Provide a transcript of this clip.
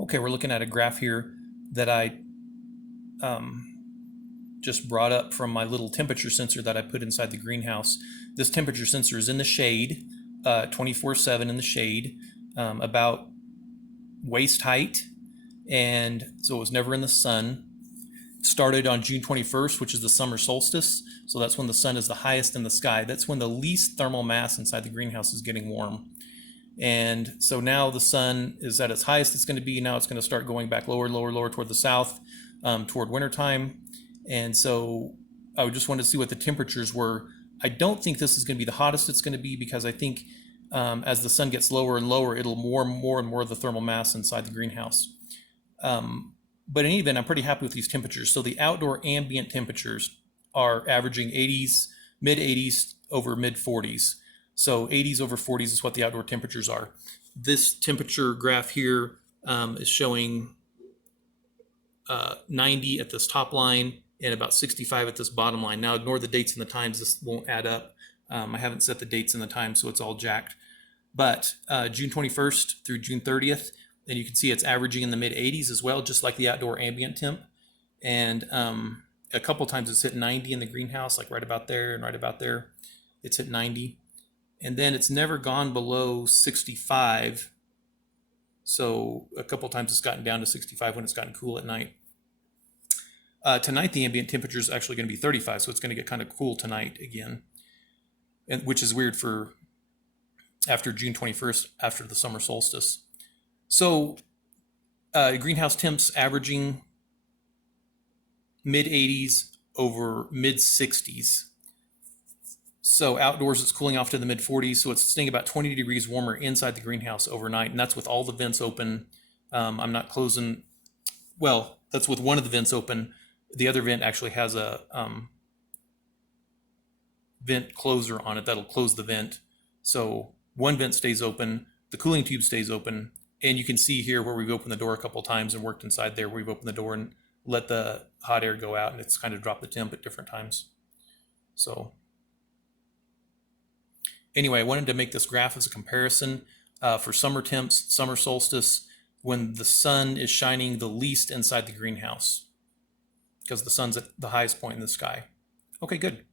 Okay, we're looking at a graph here that I just brought up from my little temperature sensor that I put inside the greenhouse. This temperature sensor is in the shade, 24/7 in the shade, about waist height, and so it was never in the sun. It started on June 21st, which is the summer solstice, so that's when the sun is the highest in the sky. That's when the least thermal mass inside the greenhouse is getting warm. And so now the sun is at its highest it's going to be. Now it's going to start going back lower, lower, lower toward the south, toward wintertime. And so I just wanted to see what the temperatures were. I don't think this is going to be the hottest it's going to be, because I think as the sun gets lower and lower, it'll warm more and more of the thermal mass inside the greenhouse. But in any event, I'm pretty happy with these temperatures. So the outdoor ambient temperatures are averaging 80s, mid 80s over mid 40s. So 80s over 40s is what the outdoor temperatures are. This temperature graph here is showing 90 at this top line and about 65 at this bottom line. Now ignore the dates and the times, this won't add up. I haven't set the dates and the times, so it's all jacked. But June 21st through June 30th, and you can see it's averaging in the mid 80s as well, just like the outdoor ambient temp. And a couple times it's hit 90 in the greenhouse, like right about there and right about there. It's hit 90. And then it's never gone below 65. So a couple times it's gotten down to 65 when it's gotten cool at night. Tonight, the ambient temperature is actually going to be 35, so it's going to get kind of cool tonight again, and which is weird for after June 21st, after the summer solstice. So greenhouse temps averaging mid 80s over mid 60s. So outdoors it's cooling off to the mid 40s, so it's staying about 20 degrees warmer inside the greenhouse overnight, and that's with all the vents open. I'm not closing, well, that's with one of the vents open. The other vent actually has a vent closer on it that'll close the vent. So one vent stays open, the cooling tube stays open, and you can see here where we've opened the door a couple times and worked inside there, we've opened the door and let the hot air go out, and it's kind of dropped the temp at different times. So anyway, I wanted to make this graph as a comparison for summer temps, summer solstice, when the sun is shining the least inside the greenhouse, because the sun's at the highest point in the sky. Okay, good.